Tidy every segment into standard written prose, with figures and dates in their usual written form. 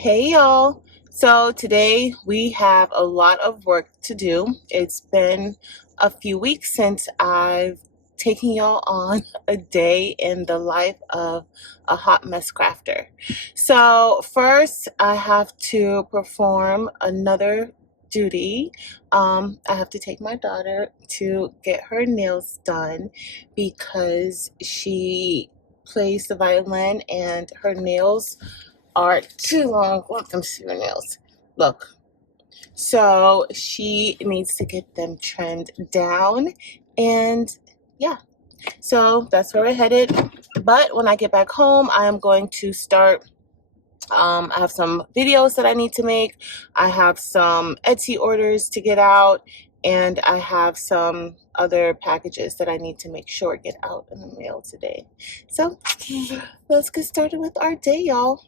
Hey y'all. So today we have a lot of work to do. It's been a few weeks since I've taken y'all on a day in the life of a hot mess crafter. So first I have to perform another duty. I have to take my daughter to get her nails done because she plays the violin and her nails are too long. Let them see her nails. Look. So she needs to get them trimmed down. And yeah, so that's where we're headed. But when I get back home, I am going to start. I have some videos that I need to make. I have some Etsy orders to get out. And I have some other packages that I need to make sure get out in the mail today. So let's get started with our day, y'all.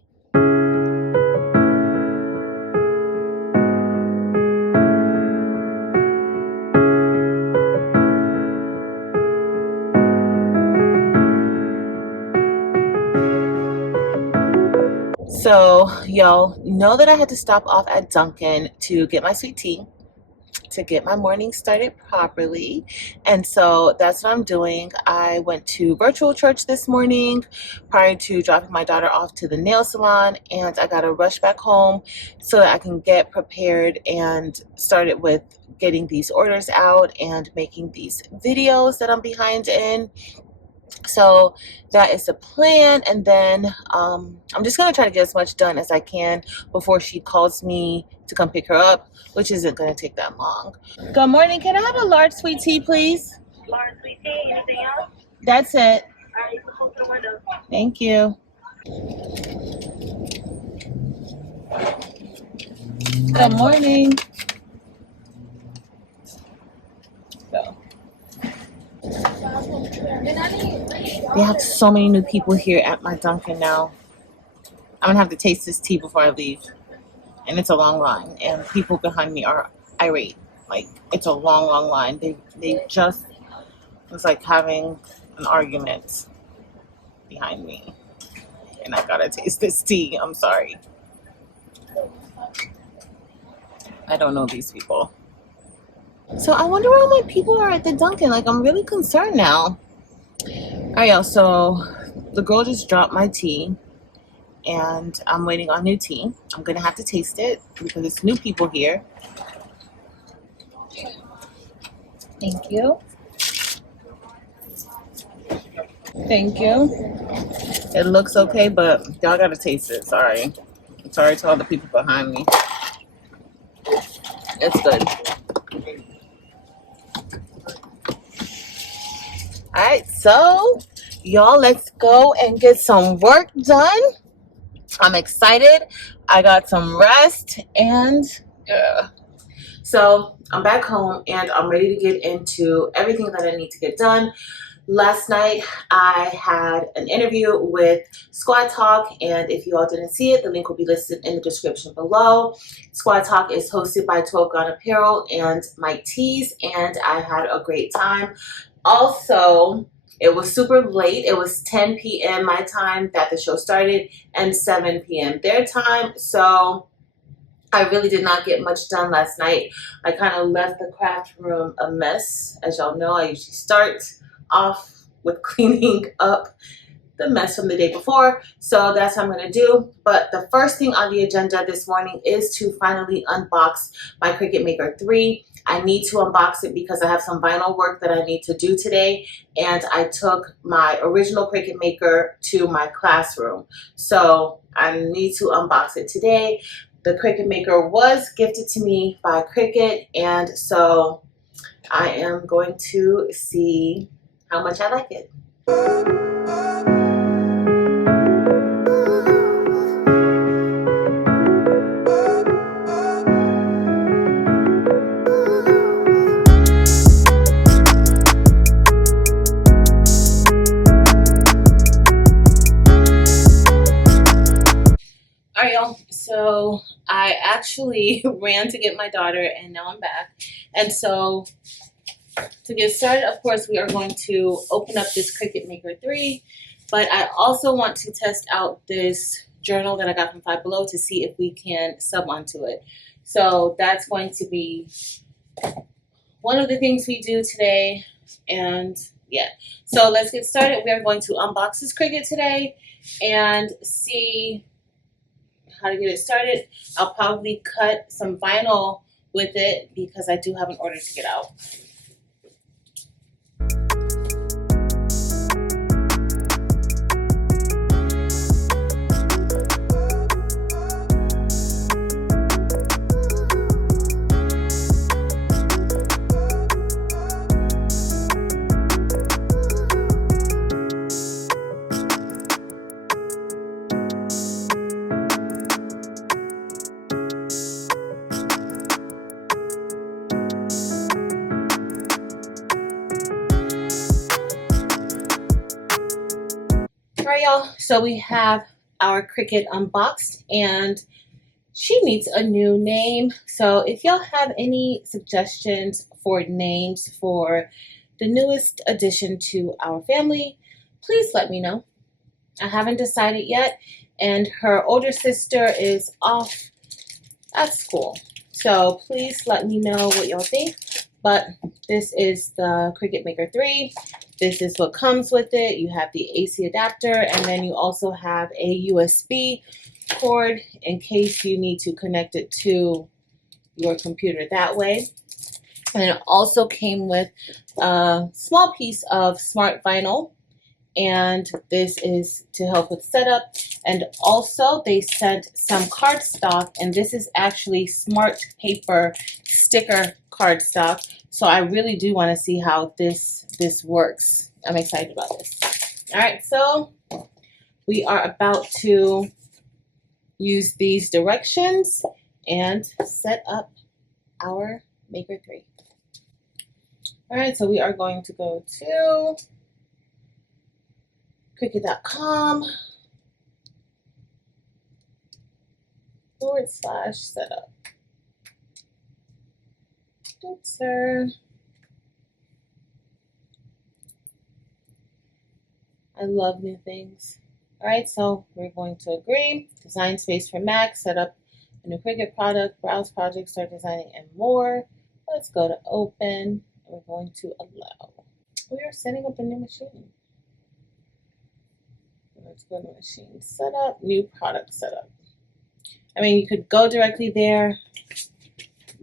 So, y'all know that I had to stop off at Dunkin' to get my sweet tea, to get my morning started properly. And so that's what I'm doing. I went to virtual church this morning prior to dropping my daughter off to the nail salon, and I got to rush back home so that I can get prepared and started with getting these orders out and making these videos that I'm behind in. So that is the plan, and then I'm just gonna try to get as much done as I can before she calls me to come pick her up, which isn't gonna take that long. Good morning. Can I have a large sweet tea, please? Large sweet tea. Anything else? That's it. All right, you can hold the window. Thank you. Good morning. So, they have so many new people here at my Dunkin' now. I'm gonna have to taste this tea before I leave. And it's a long line, and people behind me are irate. Like, it's a long, long line. They just was like having an argument behind me, and I gotta taste this tea. I'm sorry. I don't know these people. So I wonder where all my people are at the Dunkin'. Like, I'm really concerned now. All right, y'all. So the girl just dropped my tea, and I'm waiting on new tea. I'm gonna have to taste it because it's new people here. Thank you. Thank you. It looks okay, but y'all gotta taste it. Sorry. Sorry to all the people behind me. It's good. Alright, so y'all, let's go and get some work done. I'm excited. I got some rest, and yeah. So I'm back home and I'm ready to get into everything that I need to get done. Last night I had an interview with Squad Talk, and if you all didn't see it, the link will be listed in the description below. Squad Talk is hosted by 12 Gone Apparel and Mike Tees, and I had a great time. Also, it was super late. It was 10 p.m. my time that the show started and 7 p.m. their time, so I really did not get much done last night. I kind of left the craft room a mess. As y'all know, I usually start off with cleaning up the mess from the day before, so that's what I'm going to do. But the first thing on the agenda this morning is to finally unbox my Cricut Maker 3. I need to unbox it because I have some vinyl work that I need to do today, and I took my original Cricut Maker to my classroom, so I need to unbox it today. The Cricut Maker was gifted to me by Cricut, and so I am going to see how much I like it. All right, y'all. So I actually ran to get my daughter, and now I'm back. And so to get started, of course, we are going to open up this Cricut Maker 3, but I also want to test out this journal that I got from Five Below to see if we can sub onto it. So that's going to be one of the things we do today. And yeah, so let's get started. We are going to unbox this Cricut today and see how to get it started. I'll probably cut some vinyl with it because I do have an order to get out. Alright, y'all, so we have our Cricut unboxed and she needs a new name. So if y'all have any suggestions for names for the newest addition to our family, please let me know. I haven't decided yet, and her older sister is off at school. So please let me know what y'all think. But this is the Cricut Maker 3. This is what comes with it. You have the AC adapter, and then you also have a USB cord in case you need to connect it to your computer that way. And it also came with a small piece of smart vinyl, and this is to help with setup. And also they sent some cardstock, and this is actually smart paper sticker cardstock. So I really do want to see how this works. I'm excited about this. All right, so we are about to use these directions and set up our Maker 3. All right, so we are going to go to Cricut.com /setup. Sir. I love new things. All right, so we're going to agree. Design space for Mac, set up a new Cricut product, browse project, start designing, and more. Let's go to open, and we're going to allow. We are setting up a new machine. Let's go to machine setup, new product setup. I mean, you could go directly there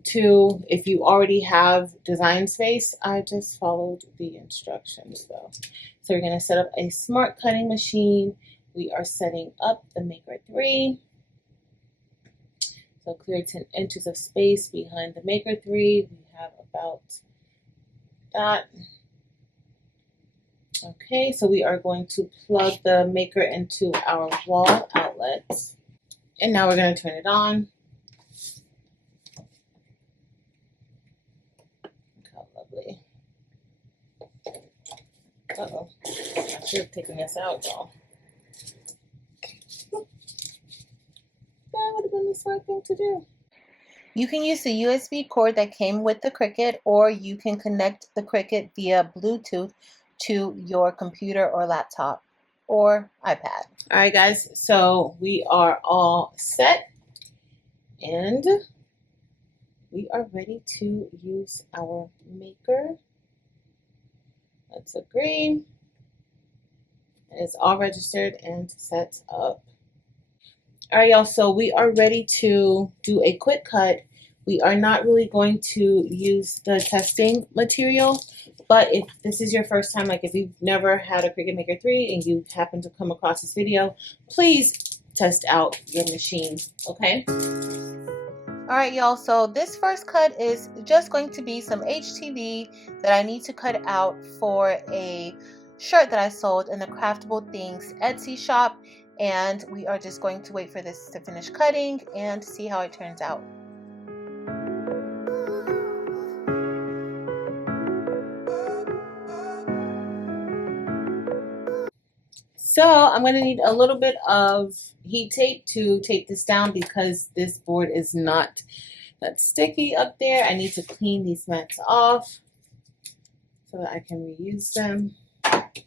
to if you already have design space. I just followed the instructions though. So we're going to set up a smart cutting machine. We are setting up the Maker 3. So clear 10 inches of space behind the Maker 3. We have about that. Okay, so we are going to plug the Maker into our wall outlet. And now we're going to turn it on. Look how lovely. Uh-oh. I should have taken this out, y'all. That would have been the smart thing to do. You can use the USB cord that came with the Cricut, or you can connect the Cricut via Bluetooth to your computer or laptop or iPad. All right, guys, so we are all set and we are ready to use our Maker. Let's agree. It's all registered and set up. All right, y'all, so we are ready to do a quick cut. We are not really going to use the testing material, but if this is your first time, like if you've never had a Cricut Maker 3 and you happen to come across this video, please test out your machine, okay? All right, y'all, so this first cut is just going to be some HTV that I need to cut out for a shirt that I sold in the Craftable Things Etsy shop, and we are just going to wait for this to finish cutting and see how it turns out. So I'm going to need a little bit of heat tape to tape this down because this board is not that sticky up there. I need to clean these mats off so that I can reuse them. But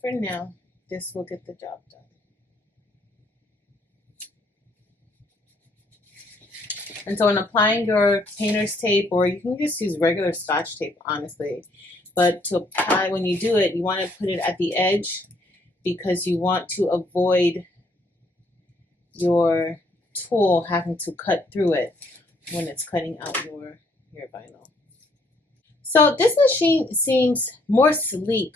for now, this will get the job done. And so when applying your painter's tape, or you can just use regular Scotch tape, honestly, but to apply, when you do it, you want to put it at the edge because you want to avoid your tool having to cut through it when it's cutting out your vinyl. So this machine seems more sleek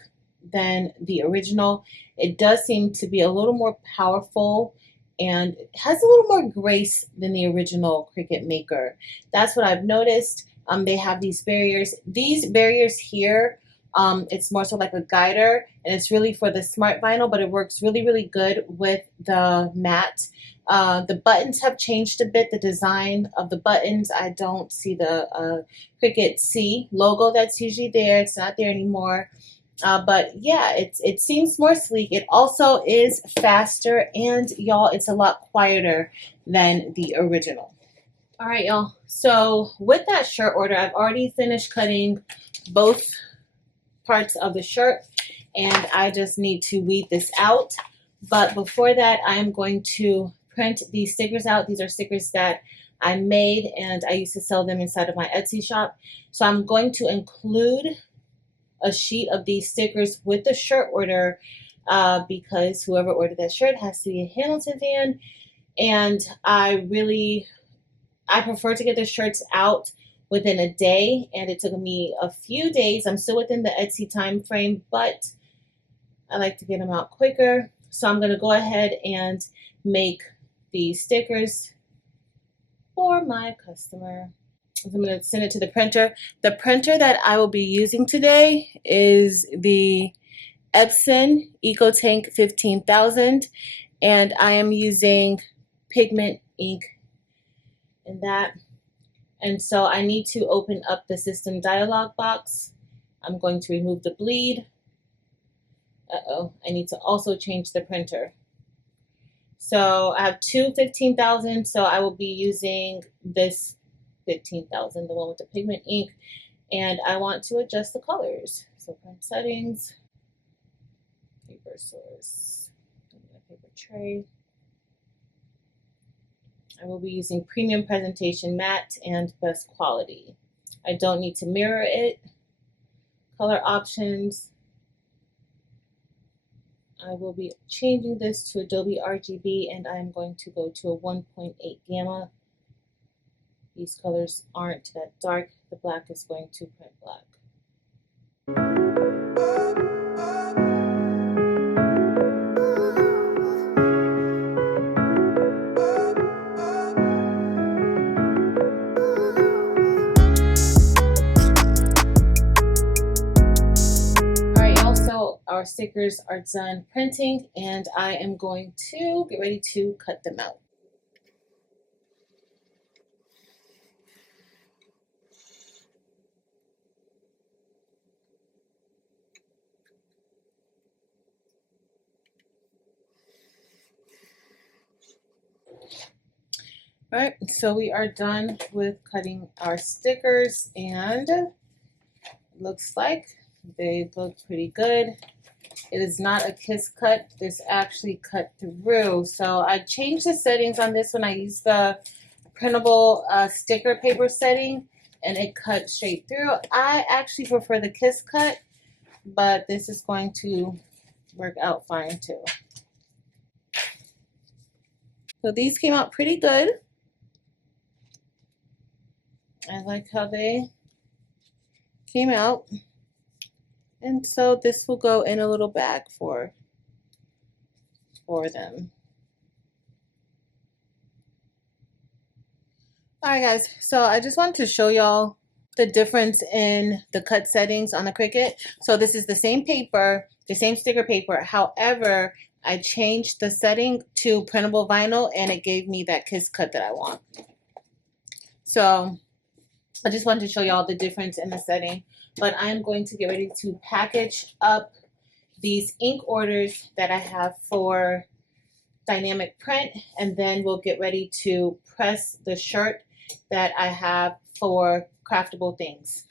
than the original. It does seem to be a little more powerful and has a little more grace than the original Cricut Maker. That's what I've noticed. They have these barriers. These barriers here, it's more so like a guider, and it's really for the smart vinyl, but it works really, really good with the matte. The buttons have changed a bit, the design of the buttons. I don't see the Cricut C logo that's usually there. It's not there anymore. But yeah, it seems more sleek. It also is faster, and y'all, it's a lot quieter than the original. All right, y'all. So with that shirt order, I've already finished cutting both parts of the shirt, and I just need to weed this out. But before that, I'm going to print these stickers out. These are stickers that I made, and I used to sell them inside of my Etsy shop. So I'm going to include a sheet of these stickers with the shirt order because whoever ordered that shirt has to be a Hamilton fan, and I prefer to get the shirts out within a day, and it took me a few days. I'm still within the Etsy time frame, but I like to get them out quicker. So I'm going to go ahead and make these stickers for my customer. I'm going to send it to the printer. The printer that I will be using today is the Epson EcoTank 15,000, and I am using pigment ink in that. And so I need to open up the system dialog box. I'm going to remove the bleed. I need to also change the printer. So I have two 15,000, so I will be using this 15,000, the one with the pigment ink, and I want to adjust the colors. So print settings, paper source, paper tray. I will be using premium presentation matte and best quality. I don't need to mirror it. Color options. I will be changing this to Adobe RGB, and I'm going to go to a 1.8 gamma. These colors aren't that dark. The black is going to print black. All right, y'all, so our stickers are done printing, and I am going to get ready to cut them out. All right, so we are done with cutting our stickers, and it looks like they look pretty good. It is not a kiss cut. This actually cut through. So I changed the settings on this one. I used the printable sticker paper setting, and it cut straight through. I actually prefer the kiss cut, but this is going to work out fine too. So these came out pretty good. I like how they came out. And so this will go in a little bag for them. Alright guys, so I just wanted to show y'all the difference in the cut settings on the Cricut. So this is the same paper, the same sticker paper. However, I changed the setting to printable vinyl, and it gave me that kiss cut that I want. So I just wanted to show y'all the difference in the setting. But I'm going to get ready to package up these ink orders that I have for dynamic print, and then we'll get ready to press the shirt that I have for craftable things.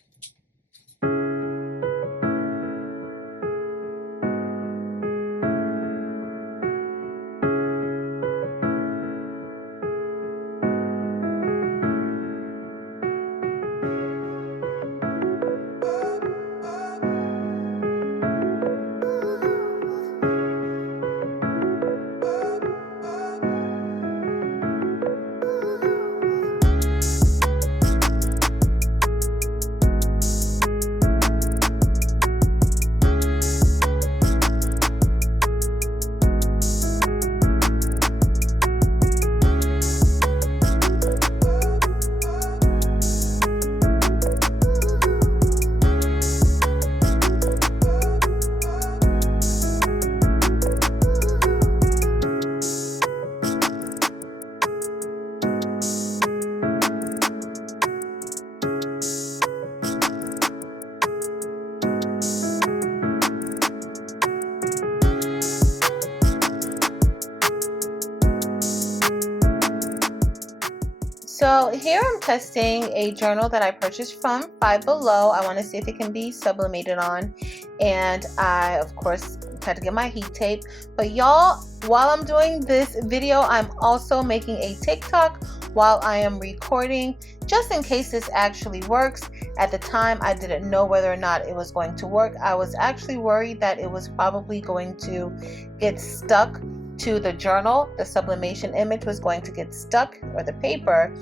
So here I'm testing a journal that I purchased from Five Below. I want to see if it can be sublimated on, and I of course had to get my heat tape. But y'all, while I'm doing this video, I'm also making a TikTok while I am recording, just in case this actually works. At the time, I didn't know whether or not it was going to work. I was actually worried that it was probably going to get stuck to the journal. The sublimation image was going to get stuck, or the paper.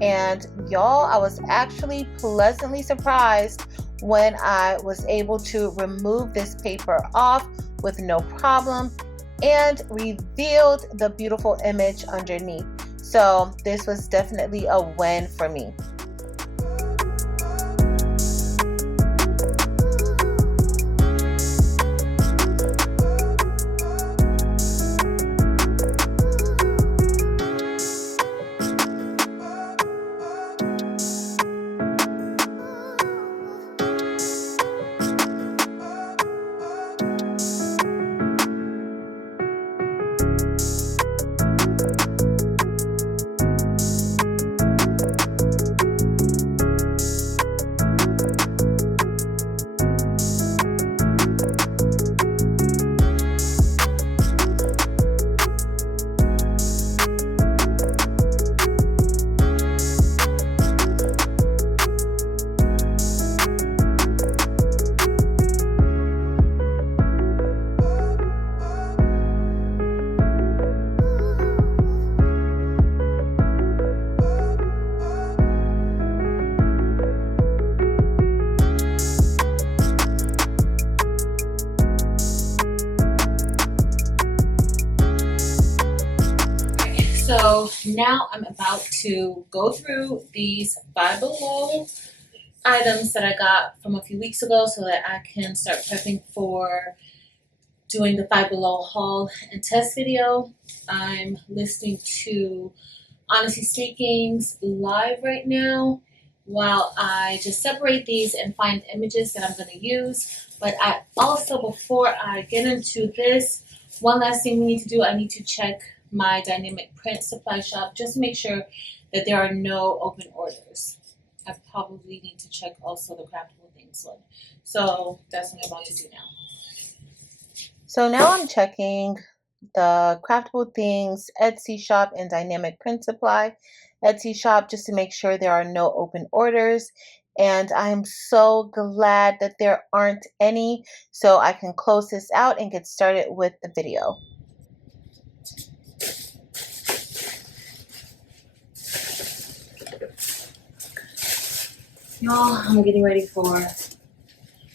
And y'all, I was actually pleasantly surprised when I was able to remove this paper off with no problem and revealed the beautiful image underneath. So this was definitely a win for me. So now I'm about to go through these Five Below items that I got from a few weeks ago so that I can start prepping for doing the Five Below haul and test video. I'm listening to Honestly Speaking's live right now while I just separate these and find images that I'm going to use. But I also, before I get into this, one last thing we need to do, I need to check my dynamic print supply shop just to make sure that there are no open orders. I probably need to check also the Craftable Things one. So that's what I'm about to do now. So now I'm checking the Craftable Things Etsy shop and dynamic print supply Etsy shop just to make sure there are no open orders. And I'm so glad that there aren't any, so I can close this out and get started with the video. Y'all, I'm getting ready for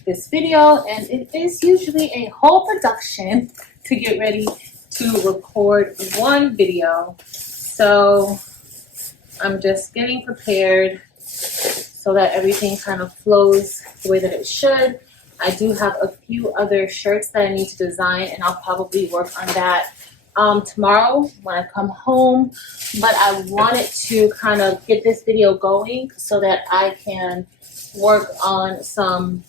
this video, and it is usually a whole production to get ready to record one video. So I'm just getting prepared so that everything kind of flows the way that it should. I do have a few other shirts that I need to design, and I'll probably work on that tomorrow when I come home. But I wanted to kind of get this video going so that I can work on some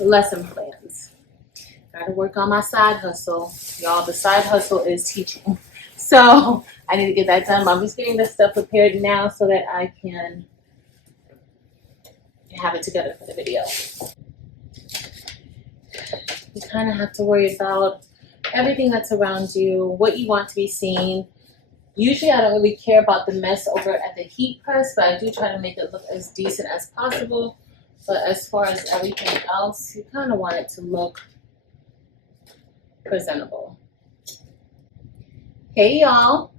lesson plans. Gotta work on my side hustle. Y'all, the side hustle is teaching. So I need to get that done. But I'm just getting this stuff prepared now so that I can have it together for the video. You kind of have to worry about everything that's around you, what you want to be seen. Usually I don't really care about the mess over at the heat press, but I do try to make it look as decent as possible. But as far as everything else, you kind of want it to look presentable. Hey y'all,